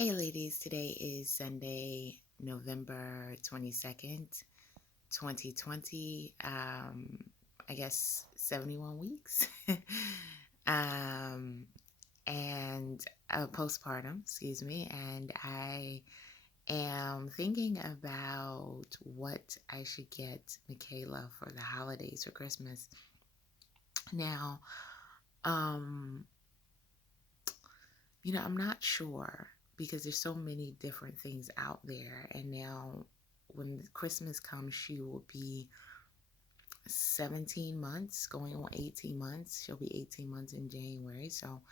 Hey ladies, today is Sunday, November 22nd, 2020. I guess 71 weeks. um, and postpartum, excuse me. And I am thinking about what I should get Michaela for the holidays for Christmas. Now, um, I'm not sure because there's so many different things out there. And now, when Christmas comes, she will be 17 months, going on 18 months. She'll be 18 months in January. So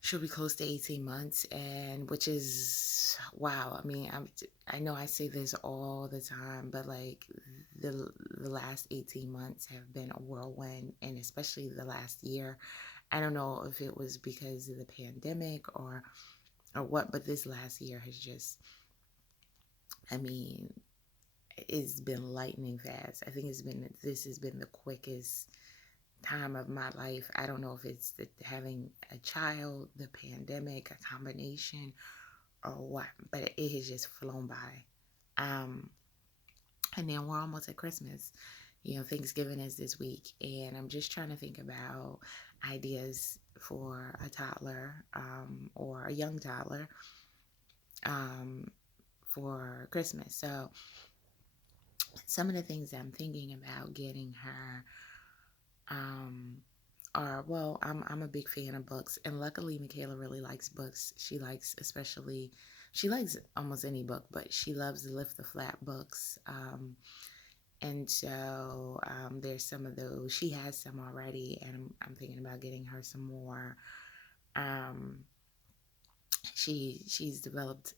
she'll be close to 18 months, and which is wow. I mean, I know I say this all the time, but like the last 18 months have been a whirlwind, and especially the last year. I don't know if it was because of the pandemic or what, but this last year has just, I mean, it's been lightning fast. I think this has been the quickest time of my life. I don't know if it's having a child, the pandemic, a combination, or what, but it has just flown by. Um, and then we're almost at Christmas. Thanksgiving is this week, and I'm just trying to think about ideas for a toddler, or a young toddler, um, for Christmas. So some of the things I'm thinking about getting her, um, are, well, I'm a big fan of books, and luckily Michaela really likes books. She likes almost any book, but she loves the Lift the Flap books. And so, there's some of those. She has some already, and I'm thinking about getting her some more. Um, she's developed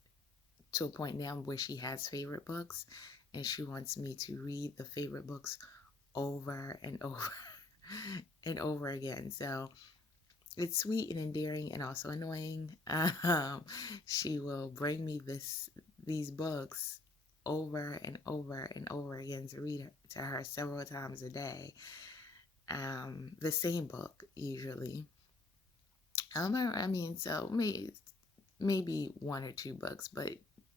to a point now where she has favorite books, and she wants me to read the favorite books over and over and over again. So it's sweet and endearing and also annoying. She will bring me these books over and over and over again to read to her several times a day. The same book usually. I mean, so maybe one or two books, but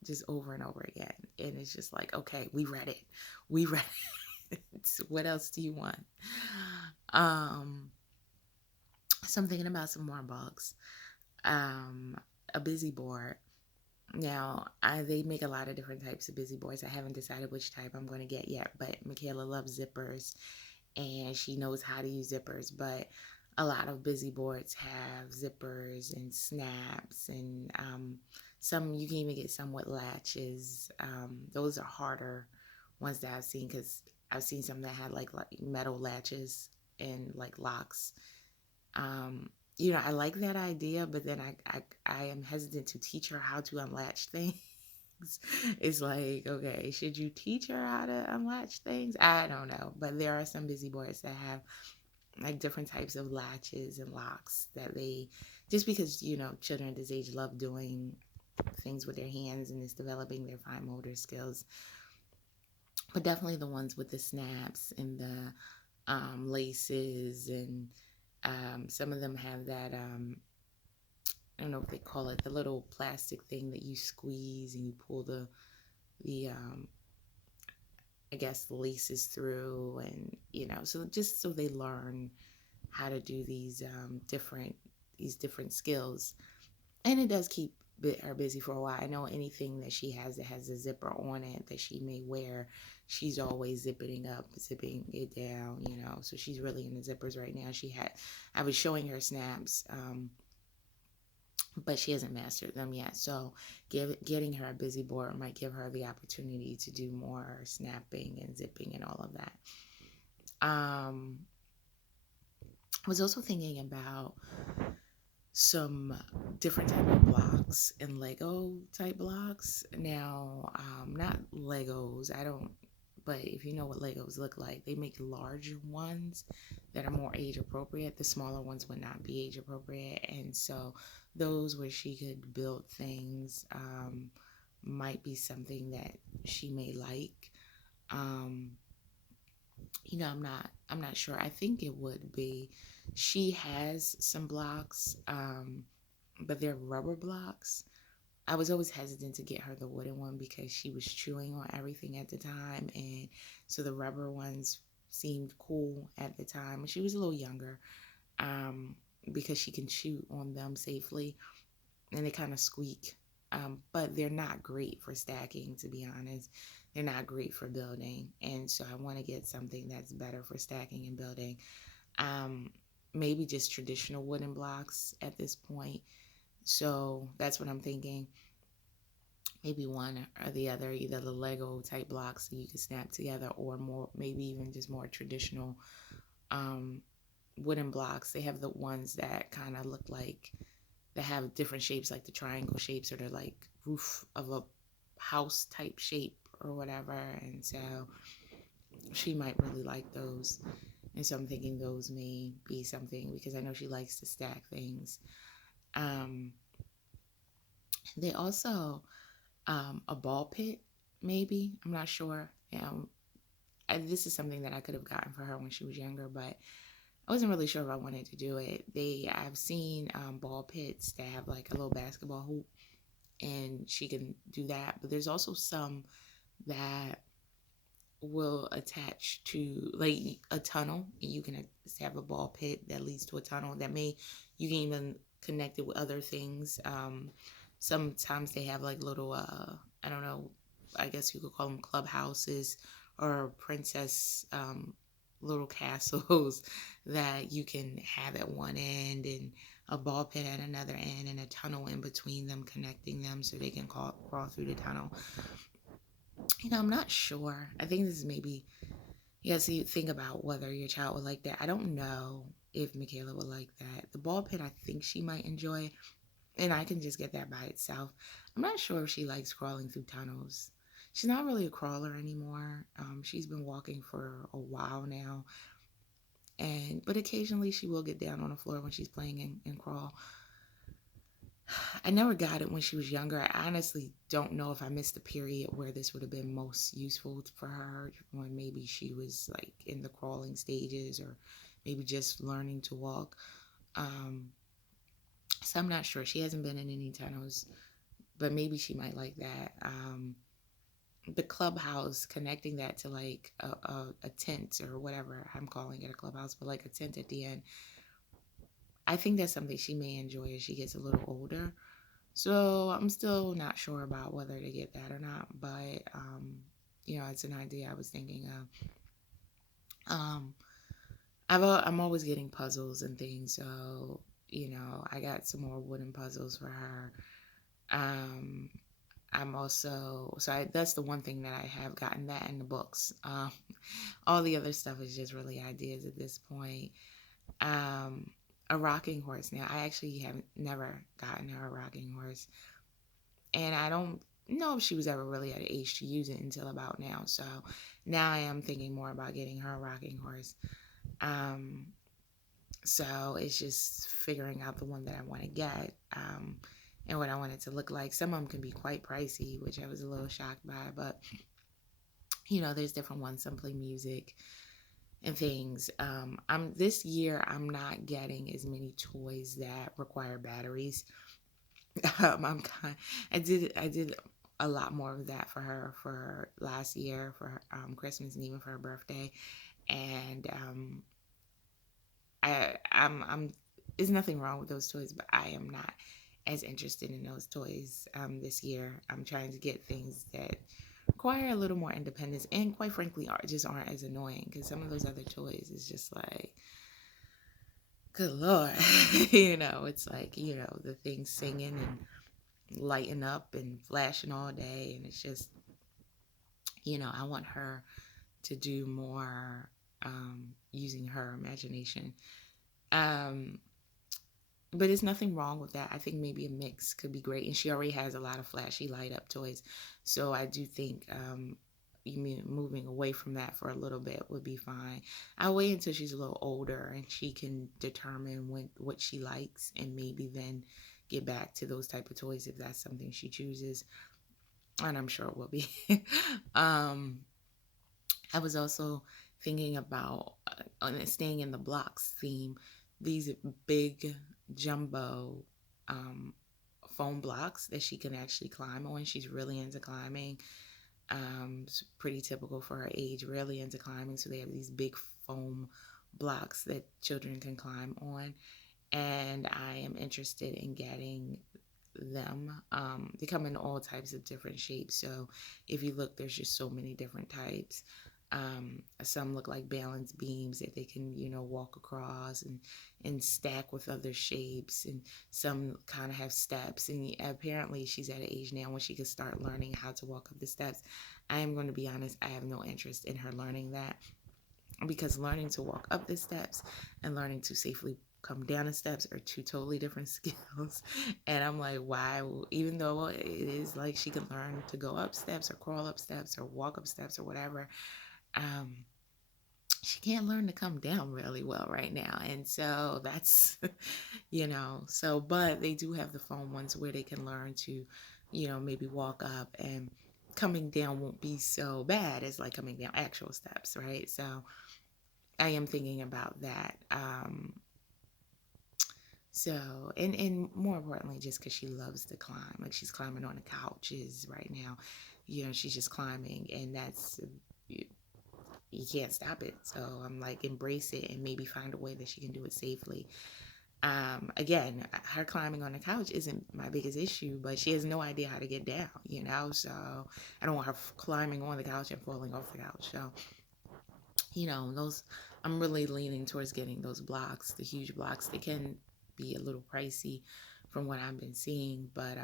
just over and over again. And it's just like, okay, we read it. We read it. So what else do you want? Um, so I'm thinking about some more books. Um, a busy board. Now, they make a lot of different types of busy boards. I haven't decided which type I'm going to get yet, but Michaela loves zippers and she knows how to use zippers. But a lot of busy boards have zippers and snaps, and some you can even get some with latches. Those are harder ones that I've seen because I've seen some that had like metal latches and like locks. um, I like that idea, but then I am hesitant to teach her how to unlatch things. It's like, okay, should you teach her how to unlatch things? I don't know. But there are some busy boards that have like different types of latches and locks that just because, children at this age love doing things with their hands and it's developing their fine motor skills. But definitely the ones with the snaps and the laces, and some of them have that, I don't know what they call it, the little plastic thing that you squeeze and you pull the I guess the laces through, and so just so they learn how to do these different skills. And it does keep her busy for a while. I know anything that she has that has a zipper on it that she may wear, she's always zipping up, zipping it down, so she's really in the zippers right now. I was showing her snaps, but she hasn't mastered them yet. So getting her a busy board might give her the opportunity to do more snapping and zipping and all of that. I was also thinking about some different type of blocks and Lego type blocks. Now, not Legos. I don't. But if you know what Legos look like, they make larger ones that are more age appropriate. The smaller ones would not be age appropriate, and so those where she could build things, might be something that she may like. Um, I'm not sure. I think it would be. She has some blocks, but they're rubber blocks. I was always hesitant to get her the wooden one because she was chewing on everything at the time, and so the rubber ones seemed cool at the time. And she was a little younger, um, because she can chew on them safely, and they kind of squeak. But they're not great for stacking, to be honest. They're not great for building, and so I want to get something that's better for stacking and building. Um, Maybe just traditional wooden blocks at this point. So that's what I'm thinking. Maybe one or the other, either the Lego type blocks that you can snap together, or more, maybe even just more traditional um, wooden blocks. They have the ones that kind of look like they have different shapes, like the triangle shapes, or the like roof of a house type shape or whatever. And so she might really like those. And so I'm thinking those may be something because I know she likes to stack things. Um, they also a ball pit, maybe. I'm not sure. This is something that I could have gotten for her when she was younger, but I wasn't really sure if I wanted to do it. I've seen ball pits that have like a little basketball hoop, and she can do that. But there's also some that will attach to like a tunnel, and you can have a ball pit that leads to a tunnel that may you can even connect it with other things. Sometimes they have like little I don't know, I guess you could call them clubhouses or princess little castles that you can have at one end, and a ball pit at another end, and a tunnel in between them connecting them so they can crawl through the tunnel. I'm not sure. I think this is maybe, yeah, so you think about whether your child would like that. I don't know if Michaela would like that. The ball pit, I think she might enjoy, and I can just get that by itself. I'm not sure if she likes crawling through tunnels. She's not really a crawler anymore. She's been walking for a while now, but occasionally she will get down on the floor when she's playing and crawl. I never got it when she was younger. I honestly don't know if I missed the period where this would have been most useful for her, when maybe she was like in the crawling stages, or maybe just learning to walk. Um, so I'm not sure. She hasn't been in any tunnels, but maybe she might like that. The clubhouse, connecting that to like a tent or whatever, I'm calling it a clubhouse, but like a tent at the end. I think that's something she may enjoy as she gets a little older. So I'm still not sure about whether to get that or not, but it's an idea I was thinking of. I'm always getting puzzles and things, so I got some more wooden puzzles for her. Um, I'm also that's the one thing that I have gotten, that in the books. All the other stuff is just really ideas at this point. Um, a rocking horse. Now, I actually have never gotten her a rocking horse, and I don't know if she was ever really at an age to use it until about now. So now I am thinking more about getting her a rocking horse. Um, so it's just figuring out the one that I want to get, and what I want it to look like. Some of them can be quite pricey, which I was a little shocked by, but there's different ones. Some play music and things. This year I'm not getting as many toys that require batteries. I did a lot more of that for her for last year, for Christmas, and even for her birthday. And I'm there's nothing wrong with those toys, but I am not as interested in those toys this year. I'm trying to get things that require a little more independence, and quite frankly just aren't as annoying, because some of those other toys is just like, good lord. It's like, the thing singing and lighting up and flashing all day, and it's just, I want her to do more using her imagination. um but there's nothing wrong with that. I think maybe a mix could be great, and she already has a lot of flashy light up toys, so I do think moving away from that for a little bit would be fine. I'll wait until she's a little older and she can determine what she likes, and maybe then get back to those type of toys if that's something she chooses, and I'm sure it will be. um I was also thinking about staying in the blocks theme, these big jumbo um foam blocks that she can actually climb on. She's really into climbing. It's pretty typical for her age, really into climbing. So they have these big foam blocks that children can climb on. And I am interested in getting them. They come in all types of different shapes. So if you look, there's just so many different types. Some look like balance beams that they can, walk across and stack with other shapes. And some kind of have steps. And apparently she's at an age now when she can start learning how to walk up the steps. I am going to be honest, I have no interest in her learning that, because learning to walk up the steps and learning to safely come down the steps are two totally different skills. And I'm like, why? Even though it is like she can learn to go up steps or crawl up steps or walk up steps or whatever, um, she can't learn to come down really well right now. And so that's, but they do have the foam ones where they can learn to, maybe walk up, and coming down won't be so bad as like coming down actual steps, right? So I am thinking about that. And more importantly, just because she loves to climb, like she's climbing on the couches right now, she's just climbing, and that's, you can't stop it. So I'm like, embrace it and maybe find a way that she can do it safely. Again, her climbing on the couch isn't my biggest issue, but she has no idea how to get down, so I don't want her climbing on the couch and falling off the couch. So, those, I'm really leaning towards getting those blocks, the huge blocks. They can be a little pricey from what I've been seeing, but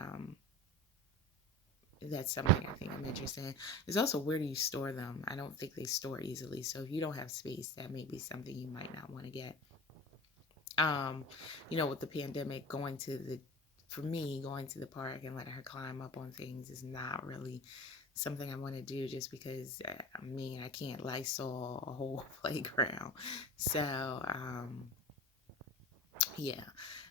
that's something I think I'm interested in. There's also, where do you store them? I don't think they store easily. So if you don't have space, that may be something you might not want to get. With the pandemic, for me, going to the park and letting her climb up on things is not really something I want to do, just because, I can't Lysol a whole playground. So, yeah.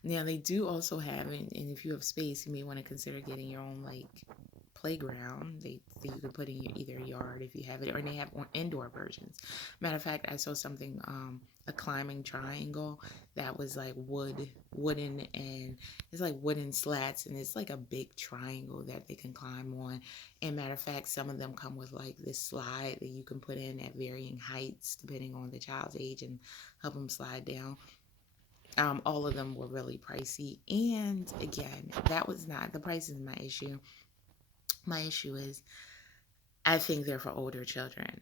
Now they do also have, and if you have space, you may want to consider getting your own like playground that you can put in your either yard if you have it, or they have indoor versions. Matter of fact, I saw something, a climbing triangle that was like wooden, and it's like wooden slats, and it's like a big triangle that they can climb on. And matter of fact, some of them come with like this slide that you can put in at varying heights depending on the child's age, and help them slide down. All of them were really pricey. And again, that was not, the price is my issue. My issue is, I think they're for older children.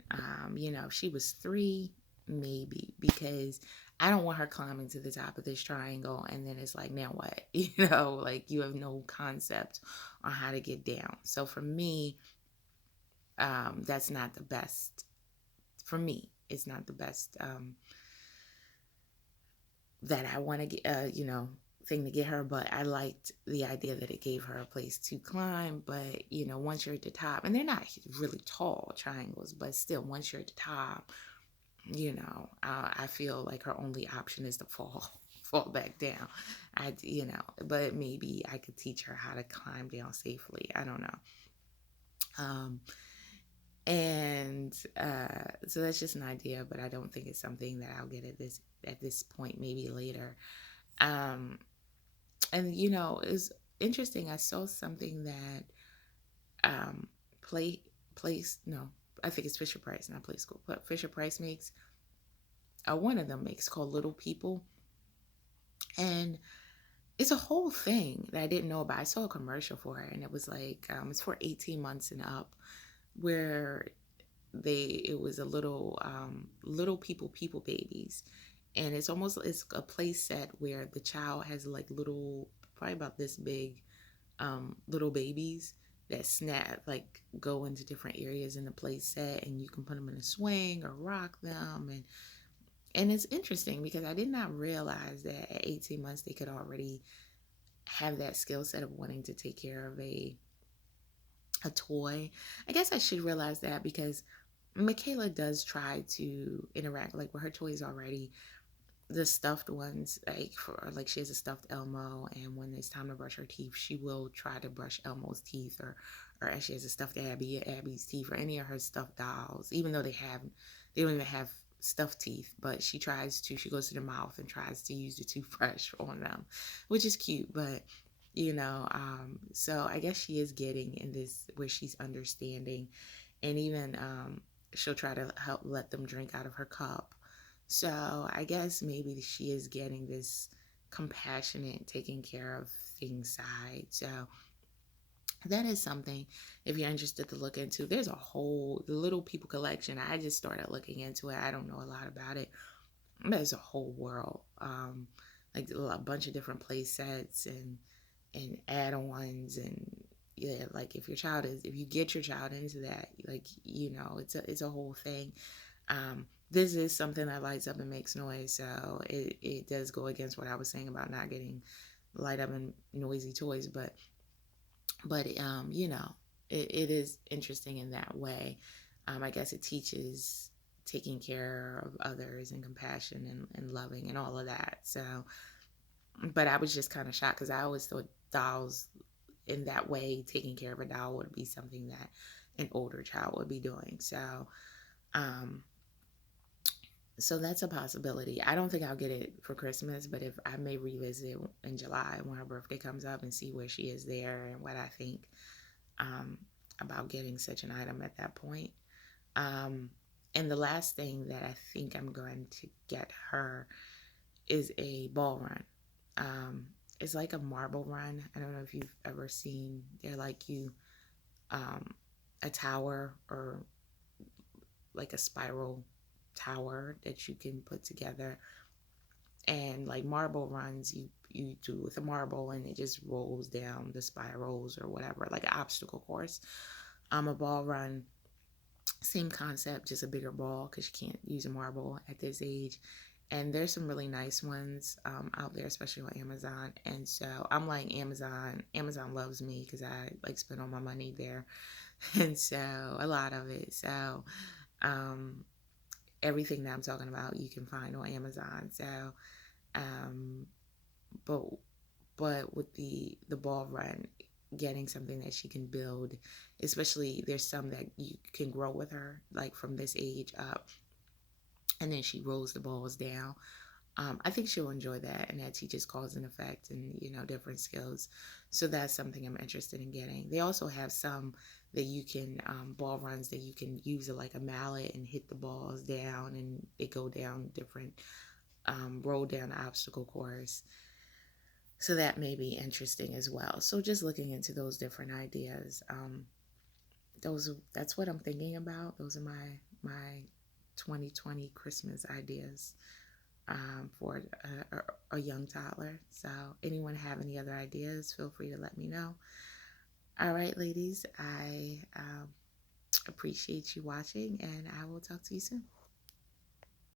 If she was 3, maybe, because I don't want her climbing to the top of this triangle and then it's like, now what? Like you have no concept on how to get down. So for me, that's not the best. For me, it's not the best that I want to get, thing to get her. But I liked the idea that it gave her a place to climb. But, once you're at the top, and they're not really tall triangles, but still, once you're at the top, I feel like her only option is to fall back down. But maybe I could teach her how to climb down safely. I don't know. And so that's just an idea, but I don't think it's something that I'll get at this point, maybe later. And it's interesting. I saw something that place no, I think it's Fisher Price, not Play School, but Fisher Price makes, one of them makes, called Little People, and it's a whole thing that I didn't know about. I saw a commercial for it, and it was like, it's for 18 months and up, where it was a little people babies, and it's a place set where the child has like little, probably about this big, little babies that go into different areas in the play set, and you can put them in a swing or rock them, and it's interesting because I did not realize that at 18 months they could already have that skill set of wanting to take care of a toy. I guess I should realize that, because Michaela does try to interact like with her toys already. The stuffed ones, like she has a stuffed Elmo, and when it's time to brush her teeth, she will try to brush Elmo's teeth, or as she has a stuffed Abby's teeth, or any of her stuffed dolls, even though they don't even have stuffed teeth, but she goes to the mouth and tries to use the toothbrush on them, which is cute. But So I guess she is getting in this where she's understanding, and even she'll try to help let them drink out of her cup. So I guess maybe she is getting this compassionate, taking care of things side. So that is something, if you're interested to look into. There's a whole the Little People collection. I just started looking into it. I don't know a lot about it. There's a whole world, like a bunch of different play sets and add-ons, and yeah, like if you get your child into that, like it's a whole thing. This is something that lights up and makes noise, so it does go against what I was saying about not getting light up and noisy toys, but it is interesting in that way. I guess it teaches taking care of others and compassion and loving and all of that. So, but I was just kind of shocked because I always thought dolls in that way, taking care of a doll would be something that an older child would be doing. Um, so that's a possibility. I don't think I'll get it for Christmas, but if I may revisit in July when her birthday comes up and see where she is there and what I think um, about getting such an item at that point. Um, and the last thing that I think I'm going to get her is a ball run. Um, it's like a marble run. I don't know if you've ever seen. They're like um, a tower or like a spiral tower that you can put together. And like marble runs, you do with a marble and it just rolls down the spirals or whatever, like an obstacle course. A ball run, same concept, just a bigger ball because you can't use a marble at this age. And there's some really nice ones out there, especially on Amazon. And so I'm like, Amazon loves me because I like spend all my money there. And so a lot of it. So um, everything that I'm talking about, you can find on Amazon. So, um, but with the ball run, getting something that she can build, especially there's some that you can grow with her, like from this age up, and then she rolls the balls down. I think she'll enjoy that, and that teaches cause and effect and different skills. So that's something I'm interested in getting. They also have some that you can ball runs that you can use it like a mallet and hit the balls down, and they go down different roll down the obstacle course. So that may be interesting as well. So just looking into those different ideas. That's what I'm thinking about. Those are my 2020 Christmas ideas for a young toddler. So anyone have any other ideas, feel free to let me know. All right, ladies, I appreciate you watching, and I will talk to you soon.